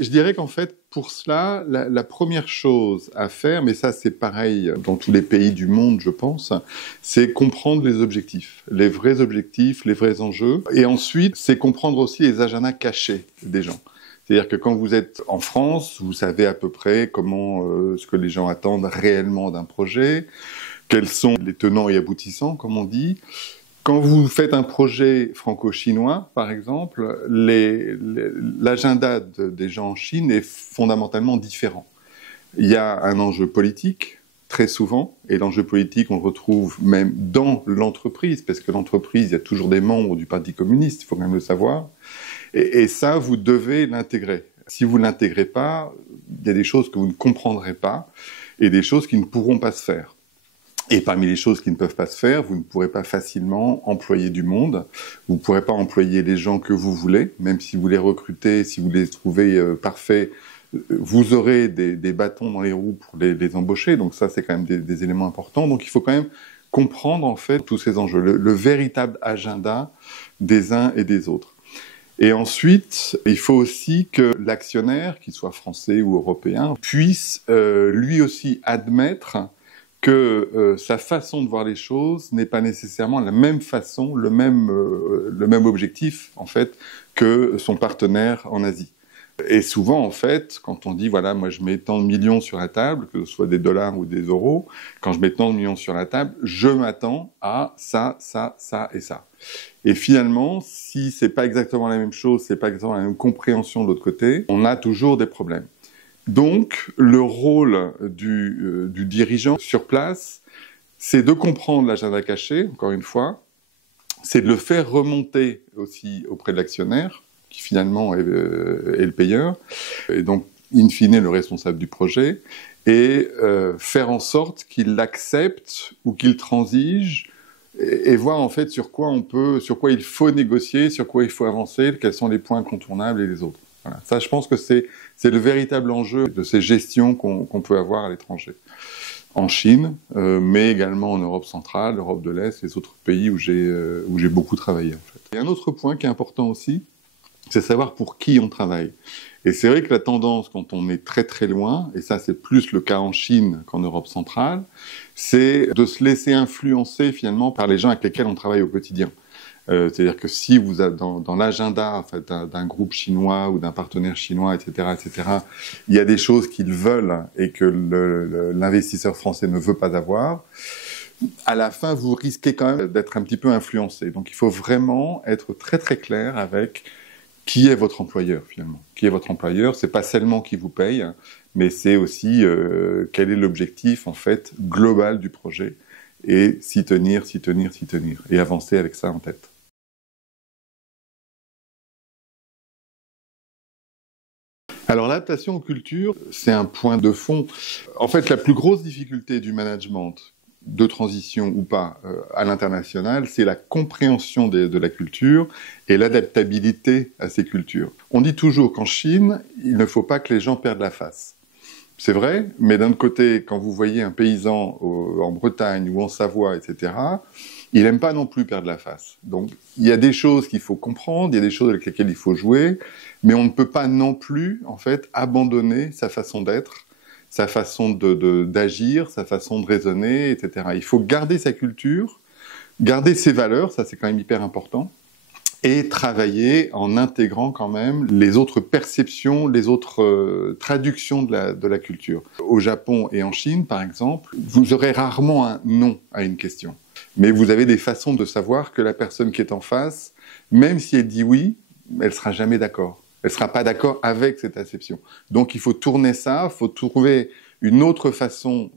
je dirais qu'en fait, pour cela, la première chose à faire, mais ça c'est pareil dans tous les pays du monde, je pense, c'est comprendre les objectifs, les vrais enjeux. Et ensuite, c'est comprendre aussi les agendas cachés des gens. C'est-à-dire que quand vous êtes en France, vous savez à peu près comment ce que les gens attendent réellement d'un projet, quels sont les tenants et aboutissants, comme on dit. Quand vous faites un projet franco-chinois, par exemple, l'agenda des gens en Chine est fondamentalement différent. Il y a un enjeu politique, très souvent, et l'enjeu politique, on le retrouve même dans l'entreprise, parce que l'entreprise, il y a toujours des membres du Parti communiste, il faut quand même le savoir. Et ça, vous devez l'intégrer. Si vous ne l'intégrez pas, il y a des choses que vous ne comprendrez pas, et des choses qui ne pourront pas se faire. Et parmi les choses qui ne peuvent pas se faire, vous ne pourrez pas facilement employer du monde, vous ne pourrez pas employer les gens que vous voulez, même si vous les recrutez, si vous les trouvez parfaits, vous aurez des bâtons dans les roues pour les embaucher, donc ça c'est quand même des éléments importants. Donc il faut quand même comprendre en fait tous ces enjeux, le véritable agenda des uns et des autres. Et ensuite, il faut aussi que l'actionnaire, qu'il soit français ou européen, puisse lui aussi admettre que sa façon de voir les choses n'est pas nécessairement la même façon, le même objectif, en fait, que son partenaire en Asie. Et souvent, en fait, quand on dit, voilà, moi je mets tant de millions sur la table, que ce soit des dollars ou des euros, quand je mets tant de millions sur la table, je m'attends à ça, ça, ça et ça. Et finalement, si c'est pas exactement la même chose, c'est pas exactement la même compréhension de l'autre côté, on a toujours des problèmes. Donc, le rôle du dirigeant sur place, c'est de comprendre l'agenda caché, encore une fois, c'est de le faire remonter aussi auprès de l'actionnaire, qui finalement est le payeur, et donc, in fine, le responsable du projet, et faire en sorte qu'il l'accepte ou qu'il transige, et voir en fait sur quoi il faut négocier, sur quoi il faut avancer, quels sont les points incontournables et les autres. Voilà. Ça, je pense que c'est le véritable enjeu de ces gestions qu'on peut avoir à l'étranger. En Chine, mais également en Europe centrale, Europe de l'Est, les autres pays où j'ai beaucoup travaillé. En fait. Et un autre point qui est important aussi, c'est savoir pour qui on travaille. Et c'est vrai que la tendance, quand on est très très loin, et ça c'est plus le cas en Chine qu'en Europe centrale, c'est de se laisser influencer finalement par les gens avec lesquels on travaille au quotidien. C'est-à-dire que si vous êtes dans l'agenda en fait, d'un groupe chinois ou d'un partenaire chinois, etc., il y a des choses qu'ils veulent et que l'investisseur français ne veut pas avoir, à la fin, vous risquez quand même d'être un petit peu influencé. Donc il faut vraiment être très très clair avec qui est votre employeur finalement. Qui est votre employeur, c'est pas seulement qui vous paye, mais c'est aussi quel est l'objectif en fait global du projet et s'y tenir, et avancer avec ça en tête. Alors l'adaptation aux cultures, c'est un point de fond. En fait, la plus grosse difficulté du management, de transition ou pas, à l'international, c'est la compréhension de la culture et l'adaptabilité à ces cultures. On dit toujours qu'en Chine, il ne faut pas que les gens perdent la face. C'est vrai, mais d'un autre côté, quand vous voyez un paysan en Bretagne ou en Savoie, etc., il n'aime pas non plus perdre la face. Donc, il y a des choses qu'il faut comprendre, il y a des choses avec lesquelles il faut jouer, mais on ne peut pas non plus, en fait, abandonner sa façon d'être, sa façon d'agir, sa façon de raisonner, etc. Il faut garder sa culture, garder ses valeurs, ça c'est quand même hyper important, et travailler en intégrant quand même les autres perceptions, les autres traductions de la culture. Au Japon et en Chine, par exemple, vous aurez rarement un non à une question. Mais vous avez des façons de savoir que la personne qui est en face, même si elle dit oui, elle ne sera jamais d'accord. Elle ne sera pas d'accord avec cette acception. Donc il faut tourner ça, il faut trouver une autre façon,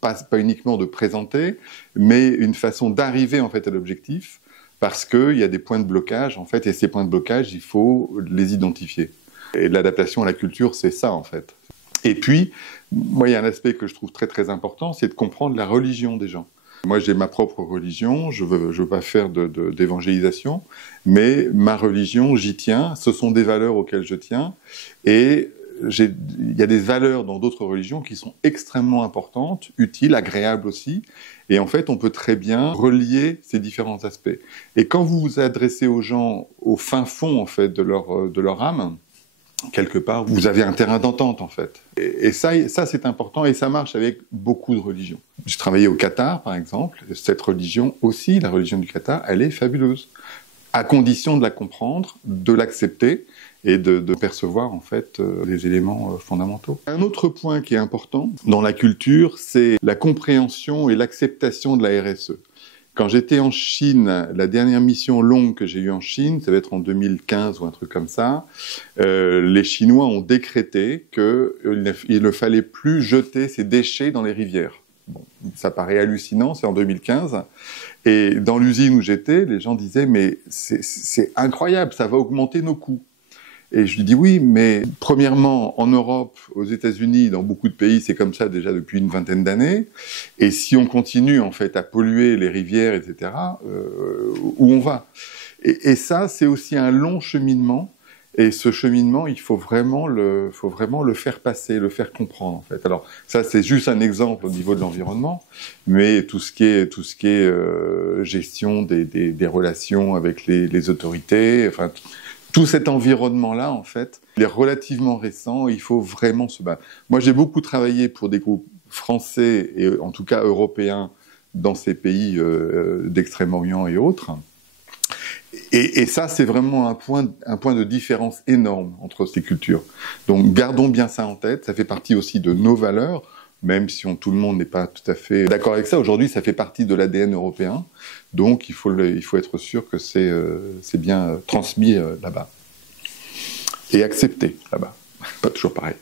pas uniquement de présenter, mais une façon d'arriver en fait à l'objectif, parce qu'il y a des points de blocage, en fait, et ces points de blocage, il faut les identifier. Et l'adaptation à la culture, c'est ça, en fait. Et puis, moi, il y a un aspect que je trouve très, très important, c'est de comprendre la religion des gens. Moi, j'ai ma propre religion, je veux pas faire d'évangélisation, mais ma religion, j'y tiens, ce sont des valeurs auxquelles je tiens, et il y a des valeurs dans d'autres religions qui sont extrêmement importantes, utiles, agréables aussi, et en fait, on peut très bien relier ces différents aspects. Et quand vous vous adressez aux gens au fin fond, en fait, de leur âme, quelque part, vous avez un terrain d'entente, en fait. Et ça c'est important, et ça marche avec beaucoup de religions. J'ai travaillé au Qatar, par exemple. Cette religion aussi, la religion du Qatar, elle est fabuleuse, à condition de la comprendre, de l'accepter, et de percevoir, en fait, les éléments fondamentaux. Un autre point qui est important dans la culture, c'est la compréhension et l'acceptation de la RSE. Quand j'étais en Chine, la dernière mission longue que j'ai eue en Chine, ça va être en 2015 ou un truc comme ça, les Chinois ont décrété qu'il ne fallait plus jeter ces déchets dans les rivières. Bon, ça paraît hallucinant, c'est en 2015. Et dans l'usine où j'étais, les gens disaient « mais c'est incroyable, ça va augmenter nos coûts ». Et je lui dis oui, mais premièrement, en Europe, aux États-Unis, dans beaucoup de pays, c'est comme ça déjà depuis une vingtaine d'années. Et si on continue en fait à polluer les rivières, etc., où on va? Et ça, c'est aussi un long cheminement. Et ce cheminement, il faut vraiment le faire passer, le faire comprendre en fait. Alors ça, c'est juste un exemple au niveau de l'environnement, mais tout ce qui est gestion des relations avec les autorités, enfin. Tout cet environnement-là, en fait, il est relativement récent, il faut vraiment se battre. Moi, j'ai beaucoup travaillé pour des groupes français, et en tout cas européens, dans ces pays d'Extrême-Orient et autres. Et ça, c'est vraiment un point de différence énorme entre ces cultures. Donc, gardons bien ça en tête, ça fait partie aussi de nos valeurs, même si tout le monde n'est pas tout à fait d'accord avec ça. Aujourd'hui, ça fait partie de l'ADN européen. Donc, il faut être sûr que c'est bien transmis là-bas. Et accepté là-bas. Pas toujours pareil.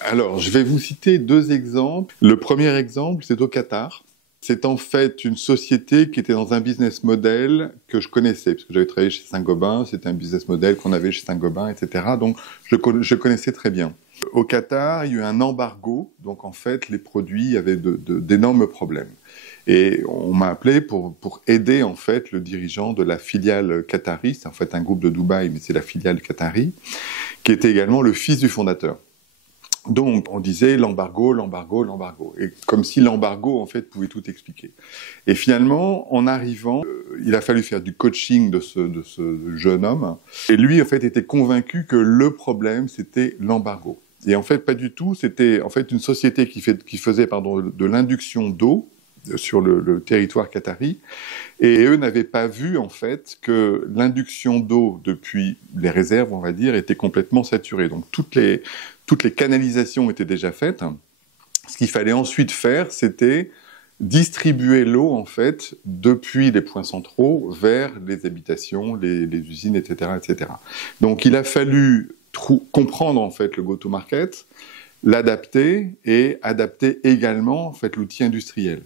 Alors, je vais vous citer 2 exemples. Le premier exemple, c'est au Qatar. C'est en fait une société qui était dans un business model que je connaissais, parce que j'avais travaillé chez Saint-Gobain, c'était un business model qu'on avait chez Saint-Gobain, etc. Donc, je connaissais très bien. Au Qatar, il y a eu un embargo, donc en fait, les produits avaient d'énormes problèmes. Et on m'a appelé pour aider en fait le dirigeant de la filiale qatari, c'est en fait un groupe de Dubaï, mais c'est la filiale qatari, qui était également le fils du fondateur. Donc, on disait l'embargo, l'embargo, l'embargo. Et comme si l'embargo, en fait, pouvait tout expliquer. Et finalement, en arrivant, il a fallu faire du coaching de ce jeune homme. Et lui, en fait, était convaincu que le problème, c'était l'embargo. Et en fait, pas du tout. C'était, en fait, une société qui faisait de l'induction d'eau sur le territoire qatari. Et eux n'avaient pas vu, en fait, que l'induction d'eau depuis les réserves, on va dire, était complètement saturée. Donc, toutes les canalisations étaient déjà faites. Ce qu'il fallait ensuite faire, c'était distribuer l'eau, en fait, depuis les points centraux vers les habitations, les usines, etc., etc. Donc, il a fallu comprendre, en fait, le go-to-market, l'adapter et adapter également, en fait, l'outil industriel.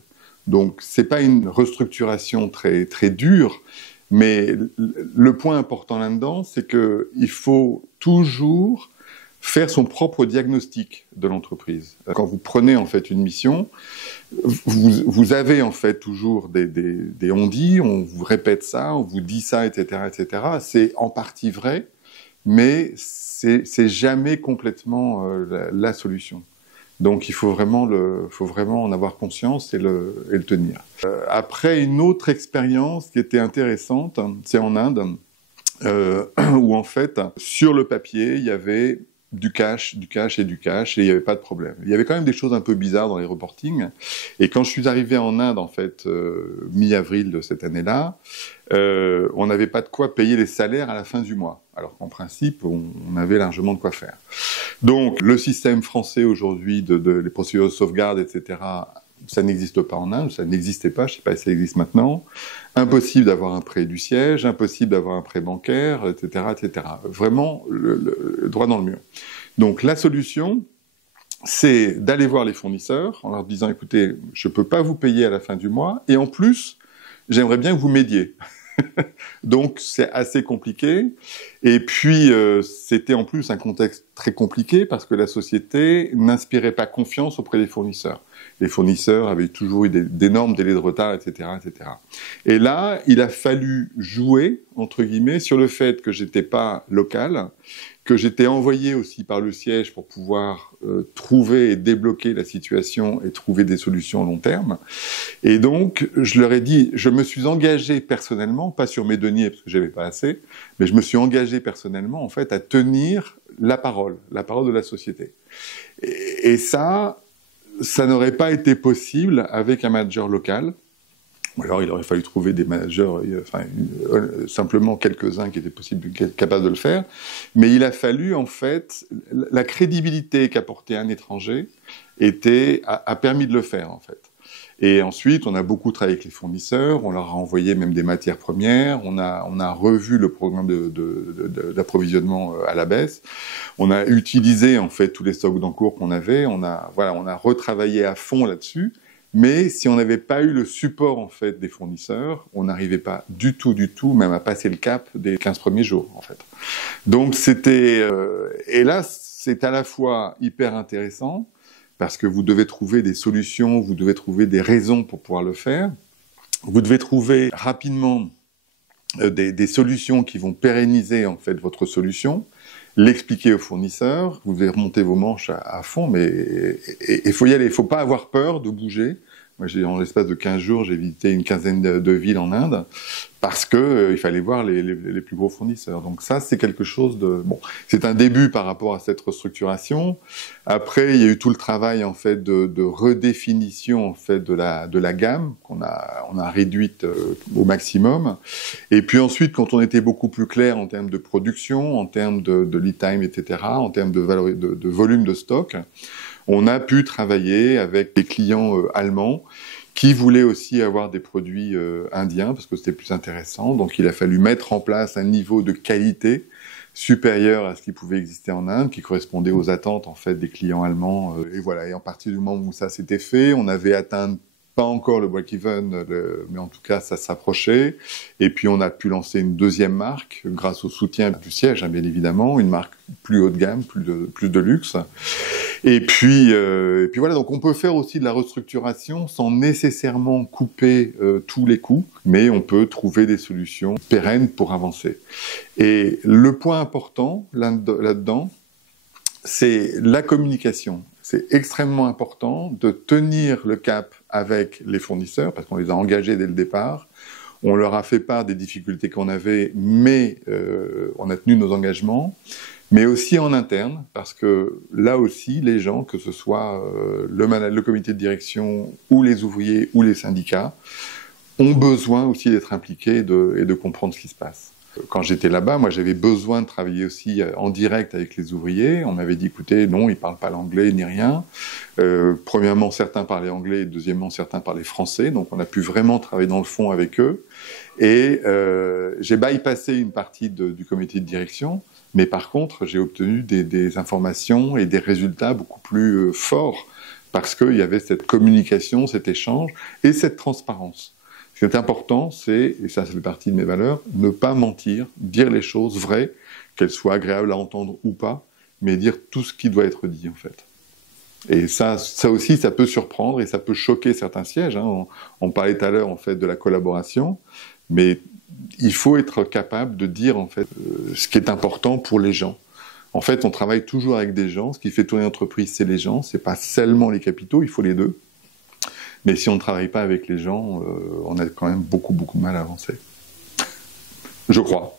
Donc, c'est pas une restructuration très, très dure, mais le point important là-dedans, c'est qu'il faut toujours faire son propre diagnostic de l'entreprise. Quand vous prenez en fait une mission, vous avez en fait toujours des on-dit, on vous répète ça, on vous dit ça, etc., etc. C'est en partie vrai, mais c'est jamais complètement la solution. Donc il faut vraiment en avoir conscience et le tenir. Après, une autre expérience qui était intéressante, c'est en Inde, où en fait, sur le papier, il y avait du cash, et il n'y avait pas de problème. Il y avait quand même des choses un peu bizarres dans les reportings. Et quand je suis arrivé en Inde, en fait, mi-avril de cette année-là, on n'avait pas de quoi payer les salaires à la fin du mois. Alors qu'en principe, on avait largement de quoi faire. Donc, le système français aujourd'hui les procédures de sauvegarde, etc., ça n'existe pas en Inde, ça n'existait pas, je ne sais pas si ça existe maintenant. Impossible d'avoir un prêt du siège, impossible d'avoir un prêt bancaire, etc., etc. Vraiment, le droit dans le mur. Donc, la solution, c'est d'aller voir les fournisseurs en leur disant, écoutez, je ne peux pas vous payer à la fin du mois, et en plus, j'aimerais bien que vous m'aidiez. Donc, c'est assez compliqué. Et puis, c'était en plus un contexte très compliqué parce que la société n'inspirait pas confiance auprès des fournisseurs. Les fournisseurs avaient toujours eu d'énormes délais de retard, etc., etc. Et là, il a fallu jouer, entre guillemets, sur le fait que j'étais pas local, que j'étais envoyé aussi par le siège pour pouvoir trouver et débloquer la situation et trouver des solutions à long terme. Et donc, je leur ai dit, je me suis engagé personnellement, pas sur mes deniers parce que j'avais pas assez, mais je me suis engagé personnellement, en fait, à tenir la parole de la société. Et ça n'aurait pas été possible avec un manager local. Ou alors il aurait fallu trouver des managers, simplement quelques-uns qui étaient capables de le faire. Mais il a fallu, en fait, la crédibilité qu'apportait un étranger a permis de le faire, en fait. Et ensuite, on a beaucoup travaillé avec les fournisseurs, on leur a envoyé même des matières premières, on a revu le programme d'approvisionnement à la baisse, on a utilisé, en fait, tous les stocks d'encours qu'on avait, on a retravaillé à fond là-dessus. Mais si on n'avait pas eu le support, en fait, des fournisseurs, on n'arrivait pas du tout, même à passer le cap des 15 premiers jours, en fait. Donc et là, c'est à la fois hyper intéressant, parce que vous devez trouver des solutions, vous devez trouver des raisons pour pouvoir le faire. Vous devez trouver rapidement des solutions qui vont pérenniser, en fait, votre solution, l'expliquer aux fournisseurs, vous devez remonter vos manches à fond, mais il faut y aller. Il ne faut pas avoir peur de bouger. Moi, en l'espace de 15 jours, j'ai visité une quinzaine de villes en Inde parce que il fallait voir les plus gros fournisseurs. Donc ça, c'est quelque chose de... Bon, c'est un début par rapport à cette restructuration. Après, il y a eu tout le travail, en fait, de redéfinition, en fait, de la gamme qu'on a réduite au maximum. Et puis ensuite, quand on était beaucoup plus clair en termes de production, en termes de lead time, etc., en termes de volume de stock, on a pu travailler avec des clients allemands qui voulaient aussi avoir des produits indiens parce que c'était plus intéressant. Donc il a fallu mettre en place un niveau de qualité supérieur à ce qui pouvait exister en Inde, qui correspondait aux attentes, en fait, des clients allemands. Et voilà. Et en partir du moment où ça s'était fait, on avait atteint pas encore le break-even, mais en tout cas, ça s'approchait. Et puis, on a pu lancer une deuxième marque, grâce au soutien du siège, hein, bien évidemment, une marque plus haut de gamme, plus de luxe. Et puis voilà, donc on peut faire aussi de la restructuration sans nécessairement couper tous les coûts, mais on peut trouver des solutions pérennes pour avancer. Et le point important là-dedans, c'est la communication. C'est extrêmement important de tenir le cap avec les fournisseurs, parce qu'on les a engagés dès le départ. On leur a fait part des difficultés qu'on avait, mais on a tenu nos engagements. Mais aussi en interne, parce que là aussi, les gens, que ce soit le comité de direction, ou les ouvriers, ou les syndicats, ont besoin aussi d'être impliqués et de comprendre ce qui se passe. Quand j'étais là-bas, moi j'avais besoin de travailler aussi en direct avec les ouvriers. On m'avait dit, écoutez, non, ils ne parlent pas l'anglais ni rien. Premièrement, certains parlaient anglais, et deuxièmement, certains parlaient français. Donc on a pu vraiment travailler dans le fond avec eux. Et j'ai bypassé une partie du comité de direction, mais par contre, j'ai obtenu des informations et des résultats beaucoup plus forts parce qu'il y avait cette communication, cet échange et cette transparence. Ce qui est important, et ça fait partie de mes valeurs, ne pas mentir, dire les choses vraies, qu'elles soient agréables à entendre ou pas, mais dire tout ce qui doit être dit, en fait. Et ça aussi, ça peut surprendre et ça peut choquer certains sièges. Hein. On parlait tout à l'heure, en fait, de la collaboration, mais il faut être capable de dire, en fait, ce qui est important pour les gens. En fait, on travaille toujours avec des gens. Ce qui fait tourner l'entreprise, c'est les gens. C'est pas seulement les capitaux, il faut les deux. Mais si on ne travaille pas avec les gens, on a quand même beaucoup de mal à avancer. Je crois.